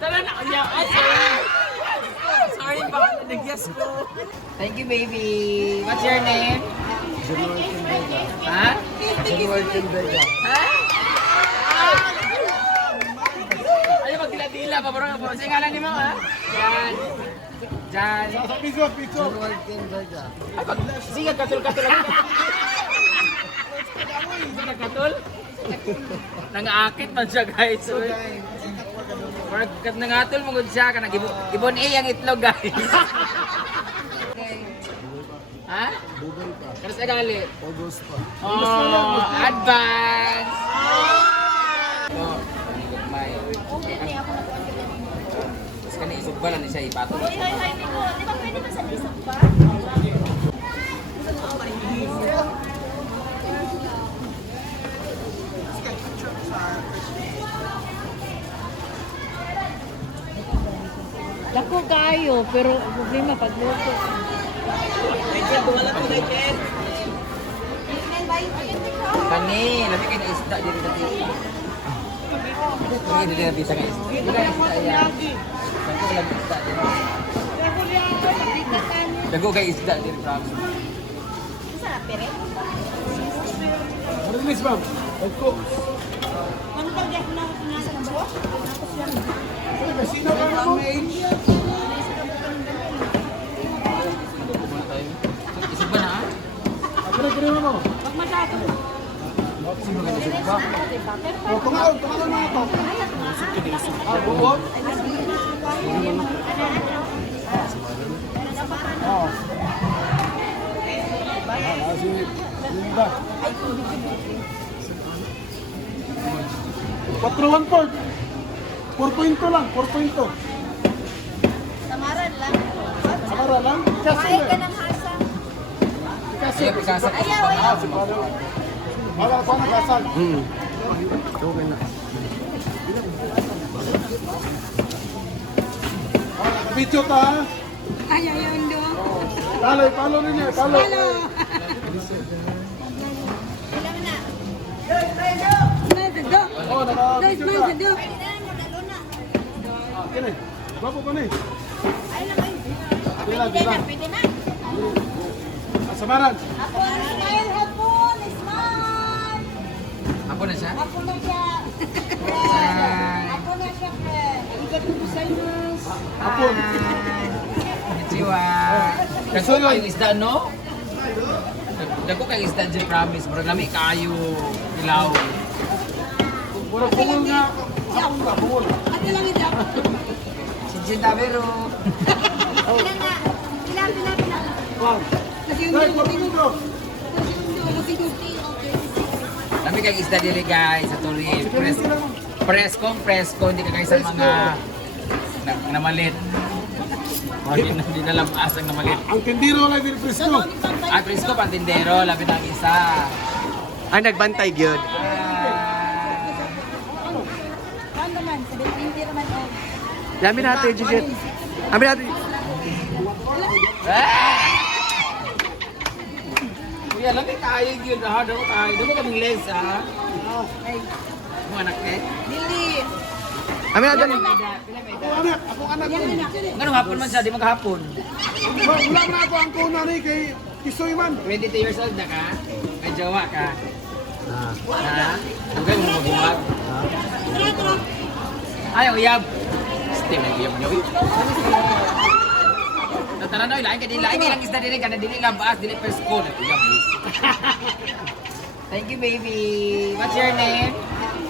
Tara na, kanya. Ay, sorry. Ba? Nagyas ko. Thank you, baby. What's your name? Ha? January Vega. Ha? Ay, magdila-dila. Pabarang po. Sige, ngalan ni mo, ha? Jan. Jan. Piso, piso. January Vega. Ay, pag... Sige, katul-katul katul. Nangaakit man siya, guys. So, Pag kat nangatol mo gud siya ka nagibon ibon A ang itlog guys. ha? Bugay pa. Kasi sa gali. August pa. Oh, advance. Oh, may. Tapos kani isugba lang ni siya ipato. Hoy, hoy, hoy, Miko. Di ba pwede ba sa isang pa? Dako kayo, pero problema pagluto. Kani, labi kay na isda diri dati. Kani dili na bisa isda. Dili na isda ya. Dako lang isda diri. Dago kay isda diri promise. Sarap, pere. Ano miss ma'am? Eko. Sino mo? Isugba na ah. Ako na kaya mo. Sino ka na ba? O, tungaw, tungaw na ako. Ah, bukod? Oo. Ah, si Linda. 4-1 port. 4.2 lang, 4.2. Samaran lang. Samara lang? Kasi ka ng hasa. Kasi Ayaw Ayaw, na. Wala ko na kasal. Hmm. Okay na. Video ta ayaw ndo. Talo, talo ninyo, talo. Ilan mo na? Nasa Oh. Pwede na lang, lalo na. Kini, gwapo ka ni. Ay, lang ay. Bilang, Pwede na, bilang. pwede na. Ah, Samaran. Ako na smile hapon, smile. Ako na siya. Ako na siya. Ako na siya, friend. Sa inyo. Hapon. Konnichiwa. Dako kayong isda, no? Dako kayong isda, promise. Murag lami kayo. Ilaw. Wala bungol nga. Hapon ka, bungol. At lang ito. Si Jin Tavero. Ilan na? Ilan, ilan, ilan. Wow. Kasi Hey, undo, gwapo nito. kasi undo, kasi undo. Lami kayong isda dili guys. Sa tuli. Pres preskong presko. Hindi ka guys sa mga na, namalit. Hindi na hindi na labas ang namalit. Ang tindiro lang din presko. Ay, presko pantindero. Labi ng isa. Ay, nagbantay gyud. Ano naman? Sabi, hindi naman. oh. Yamin natin, Jujit. Amin natin. Ah! Kuya, lami tayo yun. Ha, daw tayo. Daw kaming legs, ha? Mga anak eh. Dili. Amin natin. Ako anak, ako anak. Anong hapon man siya? Di maghapon. Wala na ako ang kuna ni kay Kisoy man. 22 years old na ka? May jowa ka? Ha? Hanggang mo magbumag? Ay, uyab! Steam na uyab niyo. Tara na, ilahin ka din. Ilahin ka lang isda din. Kana dili lang baas. Dili per school. Uyab. Thank you, baby. What's your name?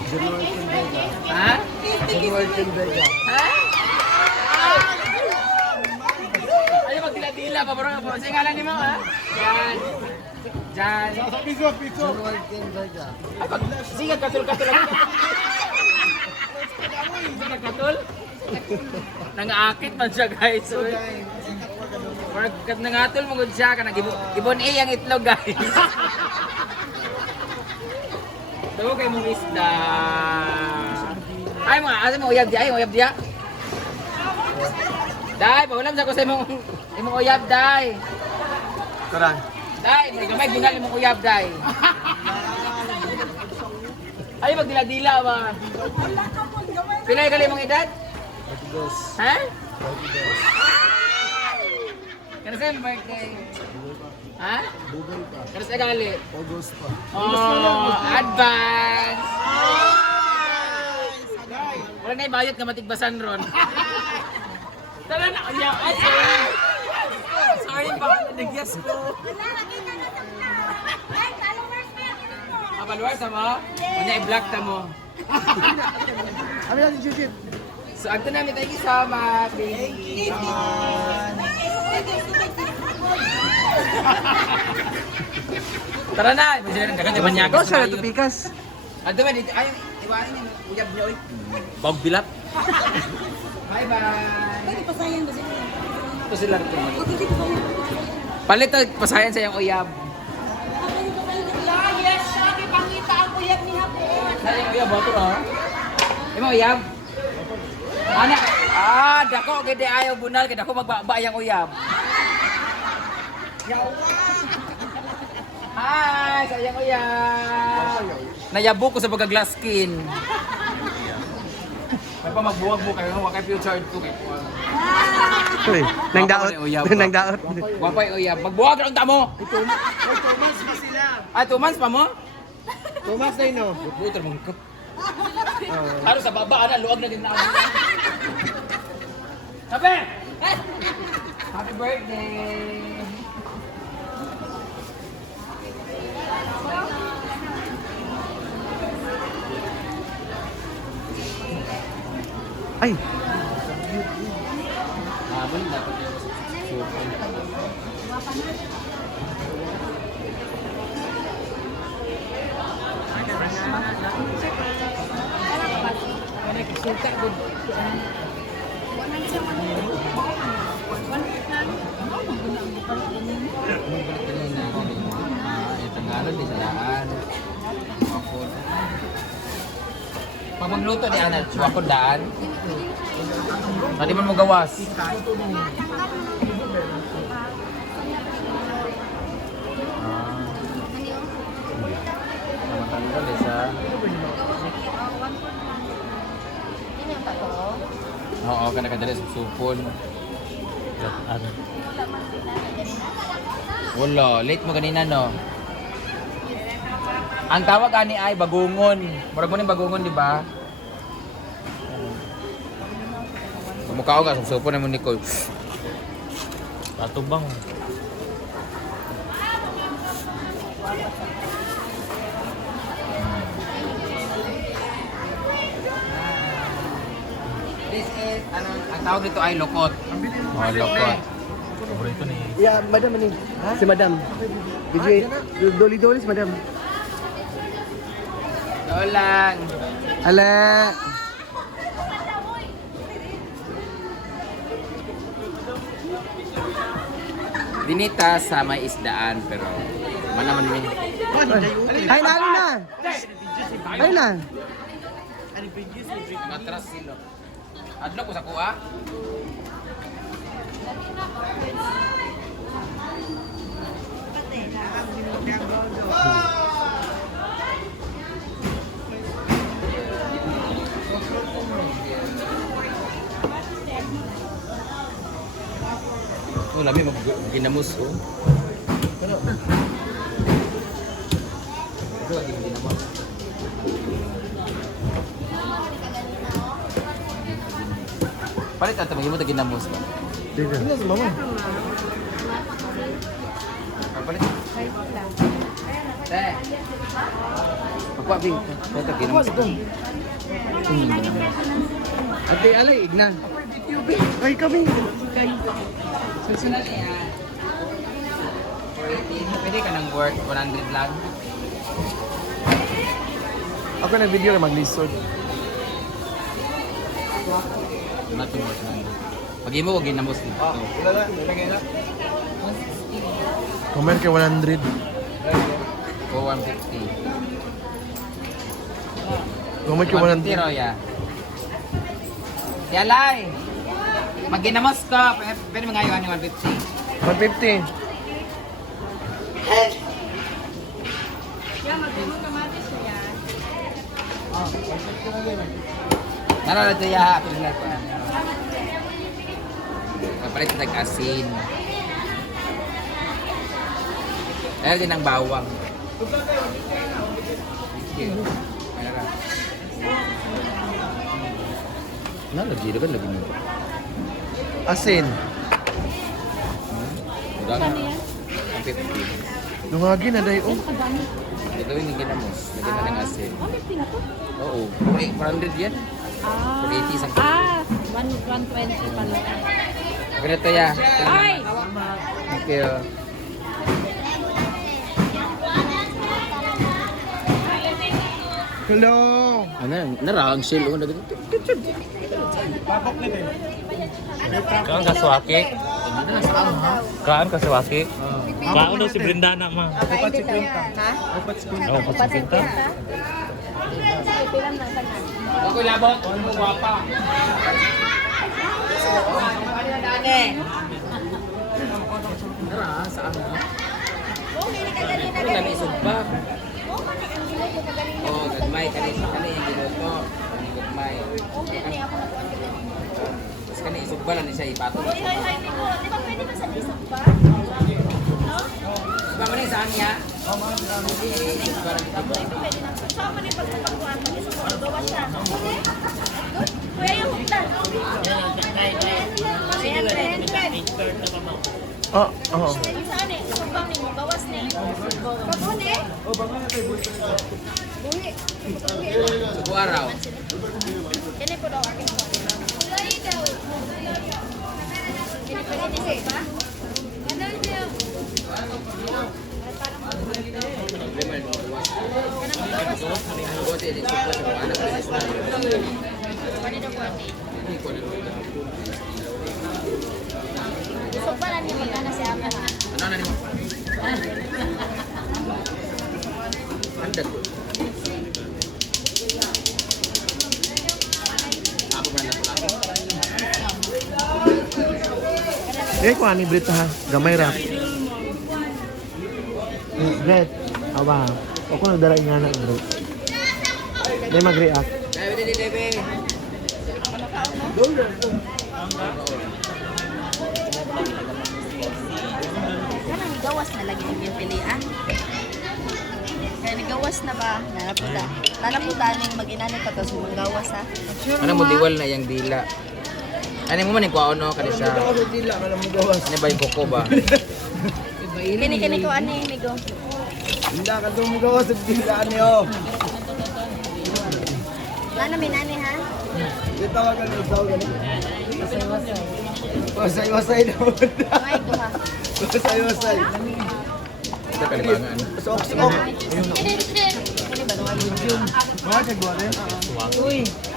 January Vega. Ha? January Vega. Ha? Ay, magdila-dila. Pabarang po. Sige, ngalan ni mo, ha? Jan. Jan. Sa piso, piso. Sige, katul-katul lang. Sige, katul. Nangaakit man siya, guys. So, Pag kat nangatol mo gud siya ka nagibon ibon A ang itlog, guys. Tawo kay mong isda. Ay mga asa mo uyab di ay uyab diya. Dai, paulam sa ko sa imong imong uyab dai. Tara. Dai, may gamay gunal imong uyab dai. Ay magdila-dila ba? Pila kali imong edad? Ha? Kano sa yung birthday? Ha? Kano sa gali? August pa. Oh, advance! Wala na ibayot nga matigbasan ron. Tara na, kaya, ay, sorry. Sorry ba, nagyas ko. Wala, nakita na sa vlog. Ay, followers mo. Tingnan mo. Kapaluwar sa mo? Kanya i-block ta mo. Kami natin, Jujit. So, agto namin, thank you so much, baby. Tara na! Ng dagan, di ba niya? Oh, siya na tupikas. Ano ba dito? Ay, iwanin niyo. Uyab niyo, oy. Bog bilat. Bye-bye. Pwede pasayan ba sila? Ito sila rin. Palit ang pasayan sa iyong uyab. Yes, sabi, pangita ang uyab ni Hapon. Sa iyong uyab, bato na. Imo uyab? Ana, ah, dako gede ayaw bunal kay dako magbaba yang uyab. Hi, sa iyong uyab. Nayabo ko sa pagka glass skin. May pa magbuwag mo kayo, wa kay future ko kay kuwan. Uy, nang daot. Nang daot. Wapay uyab. Magbuwag lang ta mo. Ah, two months pa mo? Tumas na no. Buto mong ko. Ano sa baba ana luwag na din na Sabi! Happy birthday! Ay, Habol dapat yung. Ah, yung Tagalog di salaan. Wakod. Pag magluto di ana, wakod daan. Tadi man mo gawas. Matanggal eh sa... Oo, kana kadali sa supon. Wala, late mo kanina no. Ang tawag ani ay bagungon. Murag mo ning bagungon, di ba? Kumukha ka, supon mo Nicole. Tatubang. This is, ano, ang tawag dito ay lokot. Oh, lokot. yeah, madam ni. Si madam. DJ, doli-doli si madam. Ito lang. Ala. Dinita sa may isdaan, pero manaman min. Ay, nalo na. Ay na. Matras silo. Adlo ko sa kuha. Oh, lami mag ginamos oh. Pero Ito lagi ginamos. Palit ato mo ta ginamos ba? Dito. Ano sa mama? Palit. Te. Pagpa bing. Ito ginamos. Ate, alay, igna. Ay, kami. Susunod yan. Pwede ka ng work 100 lang. Ako na video na maglisod. Not yung work 100. Pag mo, huwag ginamos dito. Comment kay 100. O 150. Comment kay 150 100. Roya. Yalay! Magginamos ka. P- Pwede mga yung 150. 150. Nalala ito ya. Pero na ito. Kapalit na tag-asin. Ayan din ang bawang. Sige. Ayan na. Na, lagi ba? Lagi ba? Asin. Udah na. Ang 50. Lungagi na dayo. Oh. Ito yung ginamos. Lagyan na ng asin. Oh, to? Oo. 400 yan. Ah. 480 isang 1 120 pala. Ganito ya. Ay! Thank you. Hello. Ano, narang sale. Oh, nagano. Kaan kaswaki? Kaan kaswaki? Kaan daw si Brindana ma. Upat si Quinta. Oh, pasikinta. Ako labot. Ano guwapa? Nara, saan mo? Ano na may sugba? Oh, gagmay kani kani yung giluto. Kani gagmay. Tapos kani isugba lang siya ipatong. Hoy, hoy, hoy, Migo. Di ba pwede ba sa disap ba? Sugba. Pwede na. Yung ko, gawa siya. Kuya, yung huktan. Ayan, red, red. Oh, oh. Saan eh? Sumbang ni mo, gawas ni. Pagkuhan eh? Buhi. Sugo araw. Kini po daw aking po. Kini pwede ni sa iba? Problema yung gawas. Buti, di sugba sa mga anak ko sa Pwede daw po ate. Hindi ko na. So, para ni magana si Ama ha? Ano na nimo? Andag ko. Ako ba na pula? Eh, kung ani Brit ha. Gamay rap. Brit. Awa. Ako nagdala nga na Brit. May mag-react. Debe, debe, debe. Kana ni gawas na lagi yung pilian. Kaya ni gawas na ba? Nanaputa. Nanaputa ning mag-inani pa tapos mong gawas ha. Ano mo diwal na yung dila? Ano mo man yung kuwaon no? Kani mo gawas. Ano ba yung koko ba? Kini kini ko ani migo. Hindi ka gawas sa dila niyo. Nana minani ha? Dito ka ka sa galing. Wasay-wasay na. May duha. Wasay-wasay. Ito kalibangan. Sok-sok. Kini ba duha? Mga sagwa rin.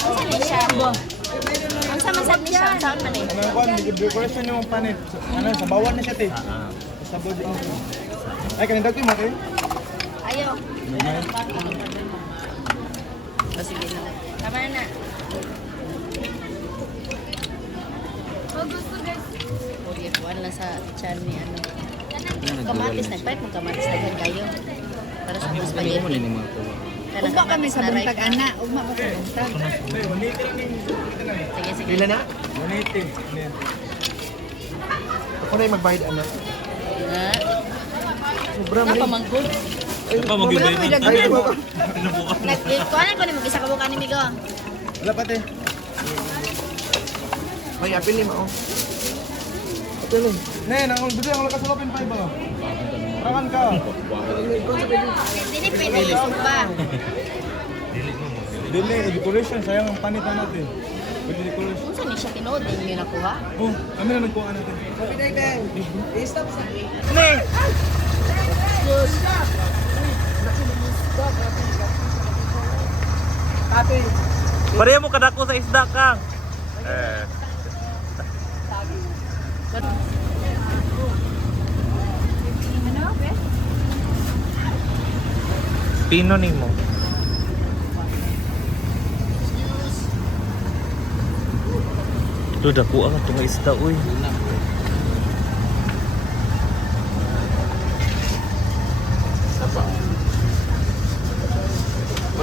Unsa ni siya? Ang sama sad ni siya, saan man eh? Ano kwan, decoration yung panit. Ano, sa bawan na siya, te. Sa body. Ay, kanina ko yung mati. Ayo. O sige na. Tama na na. Okay, buwan lang sa chan ni ano. Kamatis, nagpahit mo kamatis na kayo. Para sa mga Ano mo spaghetti. na? Ugma kami sa buntag, ana. Ugma pa sa buntag. Sige, sige. Pila na? 180. Ako na yung magbayad anak. Na. Sobra mo. Napamanggol. Pa mag-ibay din. Ay, ito. Nag-kuhanan ko na mag-isa ka buka ni Migo. Wala pa, te. May apil lima oh. Ito lang. Ne, nang bigla ang lakas ulapin pa iba. Rangan ka. Hindi pwede yung ba? Dili, decoration, sayang ang panit na natin. Pwede decoration. Kung saan ni siya tinood, hindi niyo nakuha. Oh, kami na nagkuha natin. Pareho mo kadako sa isda kang. Eh. Pino nimo. Ito dako ang itong isda uy.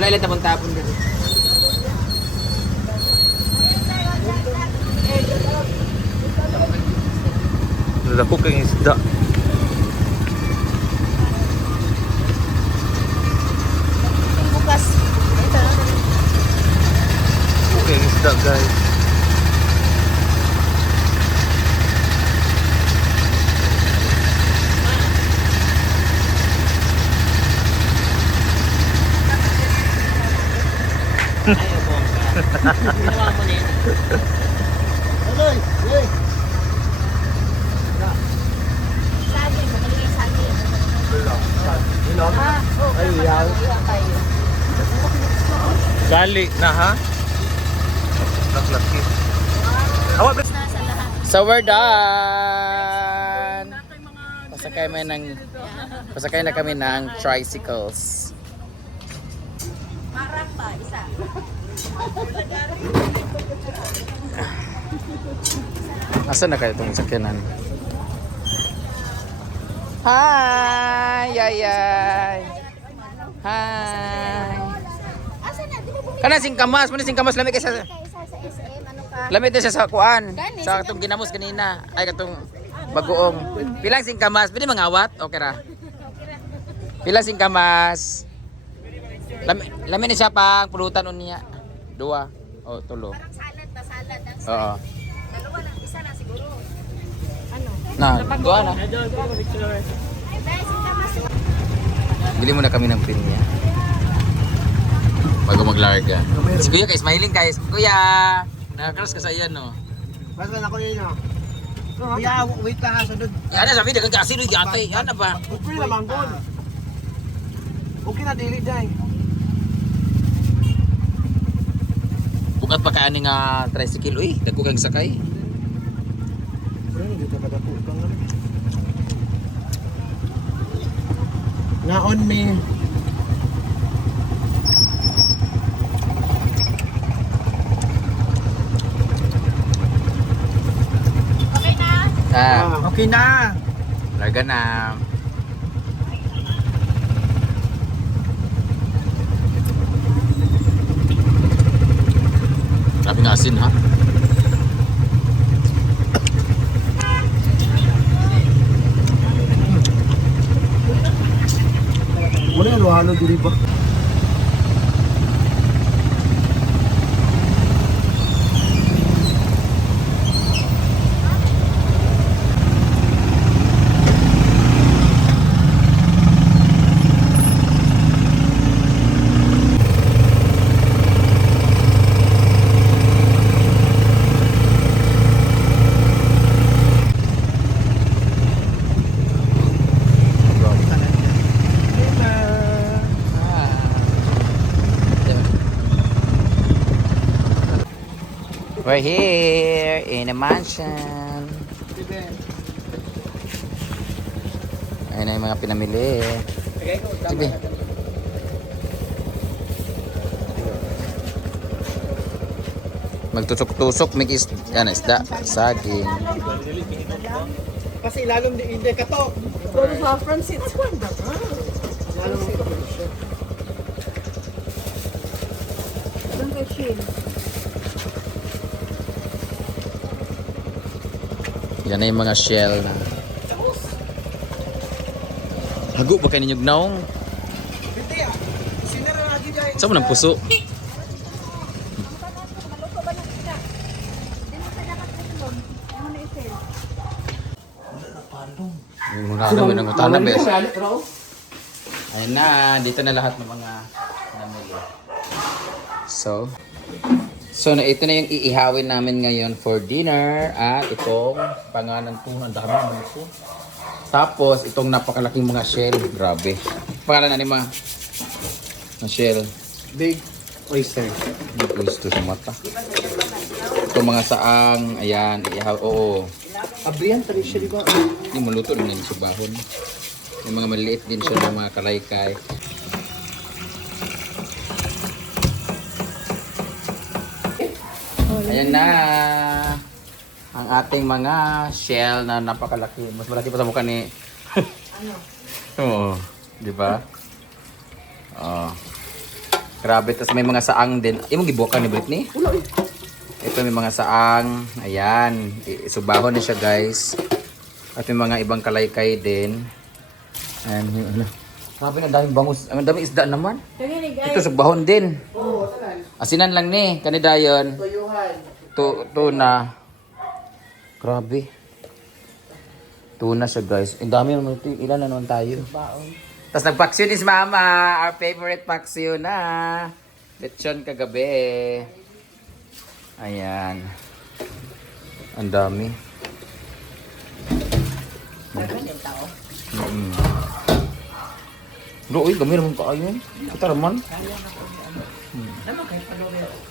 Wala ilang tapon-tapon dito. Dako kay isda. Bukas. Ito na. Dako kay isda guys. Aloy! Hey! Saging, magaling yung saging. Ah, oh, Ay, yaw. iwan tayo. Gali na ha? Naklaki. Awa, Na lahat. So we're! Pasakay may ng Pasakay na kami ng tricycles. Marang pa, isa. Asa na kayo itong sakyanan? Hi! Yayay! Hi! Kana sing kamas, muna sing kamas lamig kaysa lamig din siya sa kuan. Sa katong ginamos kanina. Ay katong bagoong. Pilang sing kamas, pwede mangawat? Okay ra. Pilang sing kamas. Lami, lami ni siya pang pulutan unya. Dua o tulo. Parang salad na salad. Ang Oo. Dalawa lang, isa na siguro. Ano? Na, dua na. Dahil si Tamas, Bili muna kami ng pinya. Bago maglarga. Si Kuya kay smiling guys. Kuya! Nakakross ka sa iyan no. Basta na ko yun yun. Kuya, wait lang ha, sunod. Yan na sabi, dagang kasino yung atay. Yan na ba? Okay naman, good. Okay na, dili dahil. Bukat pa ka nga tricycle. Uy, dagko kang sakay. Ngaon me. okay na? Ah, Okay na. larga na. Grabe nga asin ha. Wala yan, halo dili ba? We're here in a mansion. Ayun na yung mga pinamili. Sige. Magtusok-tusok, may is, yan, isda, saging. Kasi lalong di hindi ka to. Doon sa Francis. Wanda ka. Lalong. Doon kay Shin. Yan na yung mga shell na. Hago ba kayo ninyo gnaong? Hindi. Sinara lagi dahil. Saan mo ng puso? Dapat na mo ng utana, bes. Ayun na, dito na lahat ng mga namili. So, so na ito na yung iihawin namin ngayon for dinner at itong pangalan tuna, ang dami naman ito. Tapos itong napakalaking mga shell, grabe. Pangalan na ni mga shell. Big oyster. May gusto sa mata. Itong mga saang, ayan, iihaw, oo. Abrihan tali siya, di ba? Yung maluto rin yung subahon. Yung mga maliit din siya ng mga kalaykay. Ayan na. Ang ating mga shell na napakalaki. Mas malaki pa sa mukha ni... ano? Oo. Di ba? Oo. Grabe. Tapos may mga saang din. Imong gibuka ni Britney? Ito may mga saang. Ayan. Subahon na siya guys. At may mga ibang kalaykay din. And yung ano. Grabe na daming bangus. Ang daming isda naman. Ito sa bahon din. Asinan lang ni. Kanidayon. Tuyuhan. Tu tuna. Grabe. Tuna siya guys. Ang dami naman ito. Ilan na naman tayo? Tapos nagpaksyon ni si Mama. Our favorite paksyon na. Lechon kagabi. Ayan. Ang dami. Mm. Lo, uy, gamay naman kaayo. Kita naman. Hmm.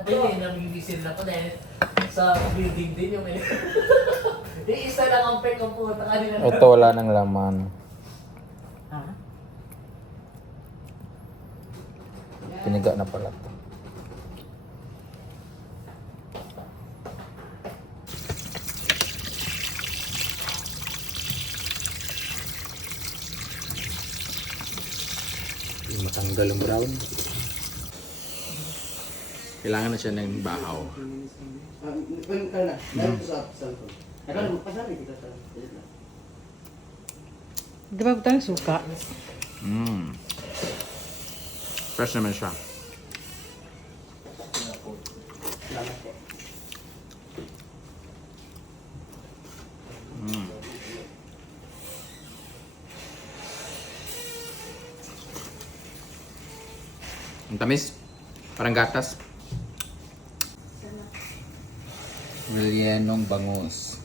Hindi, namigisil na ko dahil sa building din yung Yung isa lang ang pek ang pumunta kanina. Ito wala ng laman. Piniga na pala to. Matanggal ang brown. Kailangan na siya ng bahaw. Ba tayo suka? Mm. Fresh naman siya. Mm. Tamis. Parang gatas. Rellenong bangus.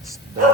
Isda,